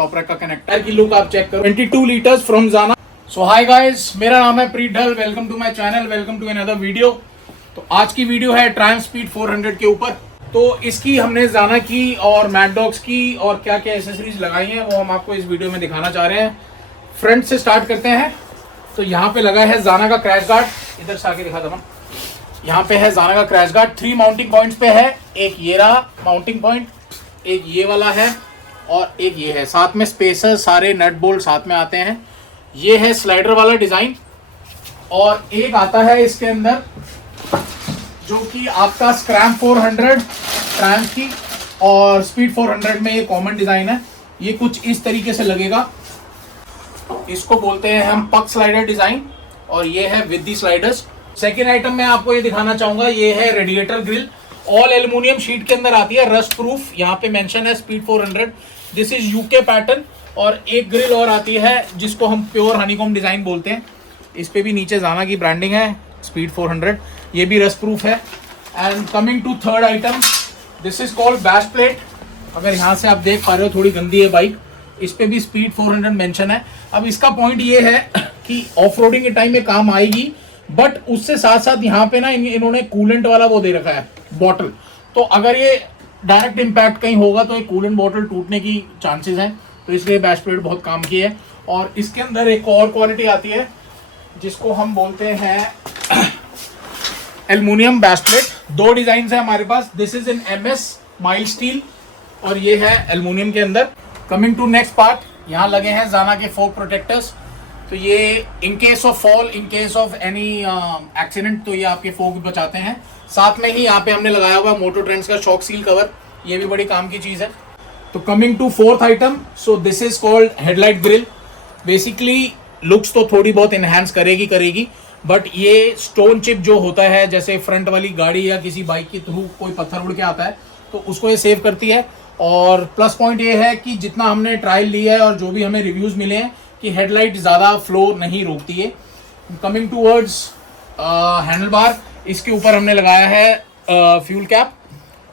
Top rack का connector की look आप चेक करो। 22 लीटर्स फ्रॉम जाना। सो हाय गाइस, मेरा नाम है Preet Dhal, welcome to my channel, welcome to another video. तो आज की वीडियो है ट्रायम्फ स्पीड 400 के ऊपर। तो इसकी हमने जाना की और मैड डॉग्स की और क्या क्या एसेसरीज लगाई हैं वो हम आपको इस वीडियो में दिखाना चाह रहे हैं। फ्रंट से स्टार्ट करते हैं। तो यहाँ पे लगा है जाना का क्रैश गार्ड, इधर से आके दिखा दमन। यहाँ पे है जाना का क्रैश गार्ड, 3 माउंटिंग पॉइंट्स पे है। एक ये रहा माउंटिंग पॉइंट, एक ये वाला है और एक ये है। साथ में स्पेसर, सारे नट बोल्ट साथ में आते हैं। ये है स्लाइडर वाला डिजाइन और एक आता है इसके अंदर जो कि आपका स्क्रैम 400 ट्रायम्फ की और स्पीड 400 में ये कॉमन डिजाइन है। ये कुछ इस तरीके से लगेगा, इसको बोलते हैं हम पक स्लाइडर डिजाइन और ये है with the sliders. Second item मैं आपको ये दिखाना चाहूंगा, ये है radiator grille. All aluminium sheet के अंदर आती है, रस्ट प्रूफ। यहाँ पे मेंशन है speed 400, this is UK pattern. और एक ग्रिल और आती है जिसको हम प्योर हनीकॉम डिजाइन बोलते हैं। इस पे भी नीचे जाना की ब्रांडिंग है, स्पीड 400, ये भी रस्ट प्रूफ है। And coming to third item, this is called bash plate. अगर यहाँ से आप देख पा रहे हो थोड़ी गंदी है बाइक, इस पे भी स्पीड 400 मेंशन है। अब इसका पॉइंट ये है कि ऑफ रोडिंग के टाइम में काम आएगी, बट उससे साथ साथ यहाँ पे ना इन्होंने कूलेंट वाला वो दे रखा है बॉटल। तो अगर ये डायरेक्ट इम्पैक्ट कहीं होगा तो एक कूलेंट बॉटल टूटने की चांसेस हैं, तो इसलिए बैश प्लेट बहुत काम की है। और इसके अंदर एक और क्वालिटी आती है जिसको हम बोलते हैं एल्युमिनियम बैश प्लेट। 2 डिजाइन है हमारे पास, this is in MS mild steel और ये है एल्युमिनियम के अंदर। कमिंग टू नेक्स्ट पार्ट, यहाँ लगे हैं जाना के फोक प्रोटेक्टर्स। तो ये in case of fall, in case of any accident, तो ये आपके फोक बचाते हैं। साथ में ही यहाँ पे हमने लगाया हुआ मोटो ट्रेंड्स का शॉक सील कवर, ये भी बड़ी काम की चीज़ है। तो coming to fourth item, so this is called headlight grill. Basically looks तो थोड़ी बहुत इन्हांस करेगी, बट ये स्टोन चिप जो होता है, जैसे फ्रंट वाली गाड़ी या किसी बाइक के थ्रू कोई पत्थर उड़ के आता है तो उसको ये सेव करती है। और प्लस पॉइंट ये है कि जितना हमने ट्रायल लिया है और जो भी हमें रिव्यूज मिले हैं कि हेडलाइट ज़्यादा फ्लो नहीं रोकती है। कमिंग टूवर्ड्स हैंडल बार, इसके ऊपर हमने लगाया है फ्यूल कैप।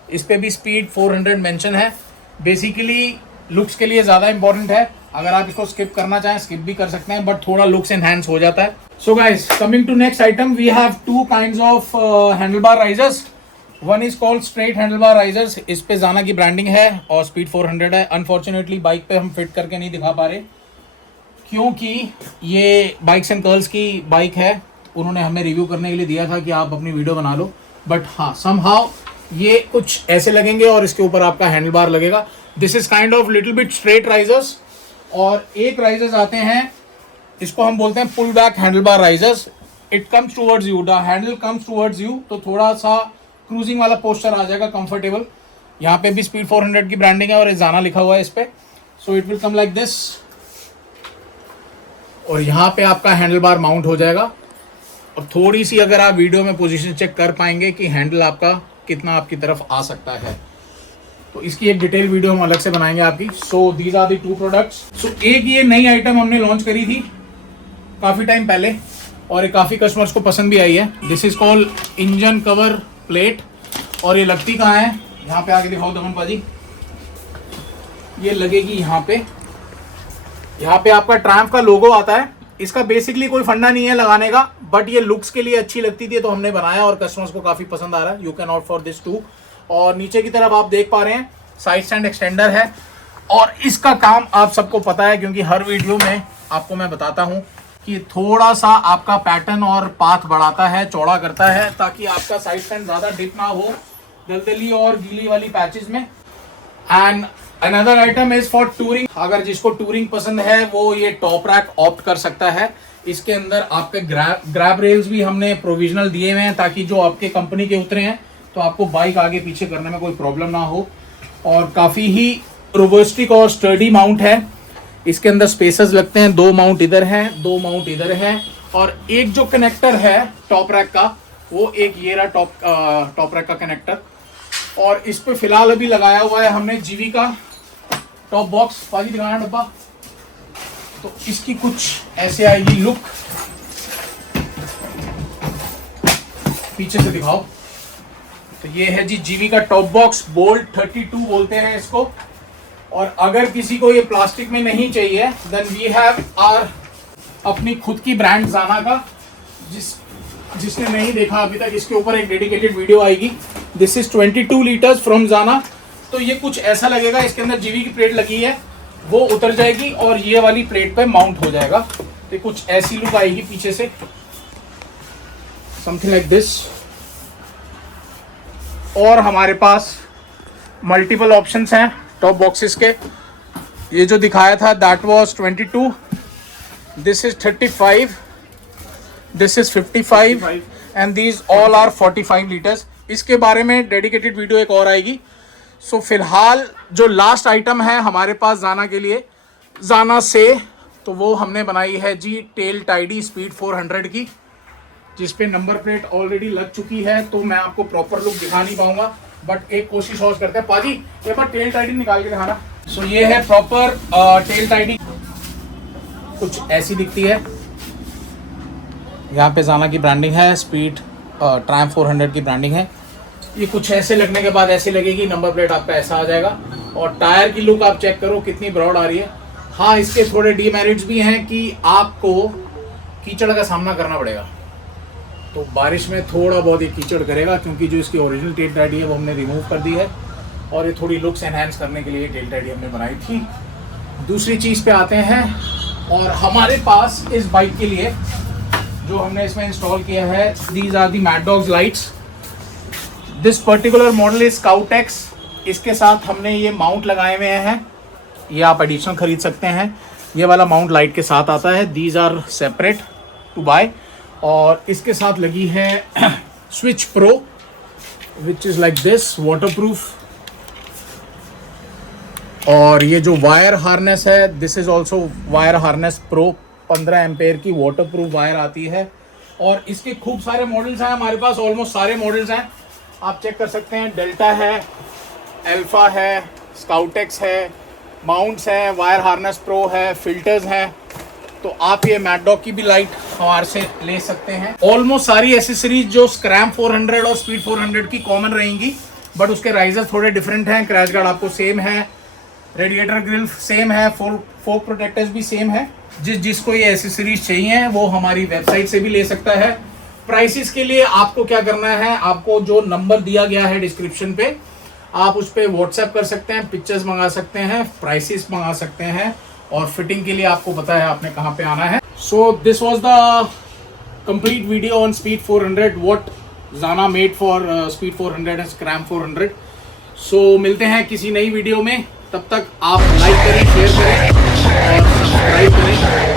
इस पे भी स्पीड 400 मेंशन है। बेसिकली लुक्स के लिए ज़्यादा इंपॉर्टेंट है, अगर आप इसको स्किप करना चाहें स्किप भी कर सकते हैं, बट थोड़ा लुक्स एनहांस हो जाता है। So guys, coming to next item, we have 2 kinds of handle bar risers. One is called straight handle bar risers, इस पे जाना की ब्रांडिंग है और स्पीड 400 है। अनफॉर्चुनेटली बाइक पे हम फिट करके नहीं दिखा पा रहे क्योंकि ये बाइक्स एंड कर्ल्स की बाइक है, उन्होंने हमें रिव्यू करने के लिए दिया था कि आप अपनी वीडियो बना लो। बट हाँ, समहाउ ये कुछ ऐसे लगेंगे और इसके ऊपर आपका हैंडल बार लगेगा। This is kind of little bit straight risers. और एक राइजर्स आते हैं, इसको हम बोलते हैं pull back handle bar risers. It comes towards you, the handle comes towards you, तो थोड़ा सा क्रूजिंग वाला पोस्चर आ जाएगा, कंफर्टेबल। यहाँ पे भी स्पीड 400 की ब्रांडिंग है और जाना लिखा हुआ है इस पे। So it will come like this और यहाँ पे आपका हैंडल बार माउंट हो जाएगा। और थोड़ी सी अगर आप वीडियो में पोजीशन चेक कर पाएंगे कि हैंडल आपका कितना आपकी तरफ आ सकता है, तो इसकी एक डिटेल वीडियो हम अलग से बनाएंगे आपकी। So these are the 2 products. So एक ये नई आइटम हमने लॉन्च करी थी काफ़ी टाइम पहले और ये काफ़ी कस्टमर्स को पसंद भी आई है। This is called engine cover plate. और ये लगती कहाँ है, यहाँ पे आके दिखाओ दमन पाजी। ये लगेगी यहाँ पे, यहाँ पे आपका ट्रायम्फ का लोगो आता है। इसका बेसिकली कोई फंडा नहीं है लगाने का, बट ये लुक्स के लिए अच्छी लगती थी तो हमने बनाया और कस्टमर्स को काफ़ी पसंद आ रहा है। You can opt for this too. और नीचे की तरफ आप देख पा रहे हैं साइड स्टैंड एक्सटेंडर है और इसका काम आप सबको पता है क्योंकि हर वीडियो में आपको मैं बताता हूँ कि थोड़ा सा आपका पैटर्न और पाथ बढ़ाता है, चौड़ा करता है, ताकि आपका साइड स्टैंड ज़्यादा डिप ना हो दलदली और गीली वाली पैचेस में। And another item is for touring. अगर जिसको टूरिंग पसंद है वो ये टॉप रैक ऑप्ट कर सकता है। इसके अंदर आपके ग्रैब रेल्स भी हमने प्रोविजनल दिए हुए हैं ताकि जो आपके कंपनी के उतरे हैं तो आपको बाइक आगे पीछे करने में कोई प्रॉब्लम ना हो। और काफ़ी ही रोबस्टिक और स्टर्डी माउंट है। इसके अंदर स्पेसर्स लगते हैं, 2 माउंट इधर हैं, 2 माउंट इधर हैं। और एक जो कनेक्टर है टॉप रैक का, वो एक ये रहा टॉप रैक का कनेक्टर। और इस पे फिलहाल अभी लगाया हुआ है हमने जीवी का टॉप बॉक्स। पाजी दिखाना डब्बा, तो इसकी कुछ ऐसे आएगी लुक। पीछे से दिखाओ, तो ये है जी जीवी का टॉप बॉक्स। बोल्ट 32 बोलते हैं इसको। और अगर किसी को ये प्लास्टिक में नहीं चाहिए देन वी हैव आर अपनी खुद की ब्रांड जाना का, जिसने नहीं देखा अभी तक इसके ऊपर एक डेडिकेटेड वीडियो आएगी। दिस इज 22 लीटर्स फ्रॉम जाना। तो ये कुछ ऐसा लगेगा, इसके अंदर जीवी की प्लेट लगी है वो उतर जाएगी और ये वाली प्लेट पे माउंट हो जाएगा। तो कुछ ऐसी लुक आएगी पीछे से, समथिंग लाइक दिस। और हमारे पास मल्टीपल ऑप्शंस हैं टॉप बॉक्सेस के। ये जो दिखाया था that was 22, this is 35, this is 55 and these all are 45 litres. इसके बारे में डेडिकेटेड वीडियो एक और आएगी। सो फिलहाल जो लास्ट आइटम है हमारे पास जाना के लिए, जाना से, तो वो हमने बनाई है जी टेल टाइडी स्पीड 400 की, जिस पे नंबर प्लेट ऑलरेडी लग चुकी है। तो मैं आपको प्रॉपर लुक दिखा नहीं पाऊंगा, बट एक कोशिश और करते हैं। पाजी एक बार टेल टाइडी निकाल के दिखाना। सो ये है प्रॉपर टेल टाइडी, कुछ ऐसी दिखती है। यहाँ पे जाना की ब्रांडिंग है, स्पीड ट्रायम्फ 400 की ब्रांडिंग है। ये कुछ ऐसे लगने के बाद ऐसी लगेगी, नंबर प्लेट आपका ऐसा आ जाएगा। और टायर की लुक आप चेक करो कितनी ब्रॉड आ रही है। हाँ, इसके थोड़े डीमेरिट्स भी हैं कि आपको कीचड़ का सामना करना पड़ेगा। तो बारिश में थोड़ा बहुत ये कीचड़ करेगा, क्योंकि जो इसकी ओरिजिनल टेल टाइडी है वो हमने रिमूव कर दी है और ये थोड़ी लुक्स एनहांस करने के लिए टेल टाइडी हमने बनाई थी। दूसरी चीज़ पे आते हैं, और हमारे पास इस बाइक के लिए जो हमने इसमें इंस्टॉल किया है, these are the mad dogs lights. This particular model is Scoutex. इसके साथ हमने ये माउंट लगाए हुए हैं, ये आप एडिशनल खरीद सकते हैं। ये वाला माउंट लाइट के साथ आता है, these are separate to buy. और इसके साथ लगी है switch pro which is like this, waterproof. और ये जो वायर हार्नेस है, this is also wire harness pro, 15 ampere की वाटरप्रूफ वायर आती है। और इसके खूब सारे मॉडल्स हैं हमारे पास, ऑलमोस्ट सारे मॉडल्स हैं, आप चेक कर सकते हैं। डेल्टा है, अल्फा है, स्काउटेक्स है, माउंट्स हैं, वायर हार्नेस प्रो है, फिल्टर्स हैं। तो आप ये मैड डॉग की भी लाइट हमारे से ले सकते हैं। ऑलमोस्ट सारी एसेसरीज जो स्क्रैम 400 और स्पीड 400 की कॉमन रहेंगी, बट उसके राइजर्स थोड़े डिफरेंट हैं। क्रैश गार्ड आपको सेम है, रेडिएटर ग्रिल सेम है, फोक प्रोटेक्टर्स भी सेम है। जिसको ये एसेसरीज चाहिए वो हमारी वेबसाइट से भी ले सकता है। प्राइसेस के लिए आपको क्या करना है, आपको जो नंबर दिया गया है डिस्क्रिप्शन पे, आप उस पर व्हाट्सएप कर सकते हैं, पिक्चर्स मंगा सकते हैं, प्राइसेस मंगा सकते हैं, और फिटिंग के लिए आपको पता है आपने कहाँ पे आना है। So this was the complete video on speed 400, what जाना made for speed 400 and scram 400। So मिलते हैं किसी नई वीडियो में, तब तक आप लाइक करें, शेयर करें और सब्सक्राइब करें।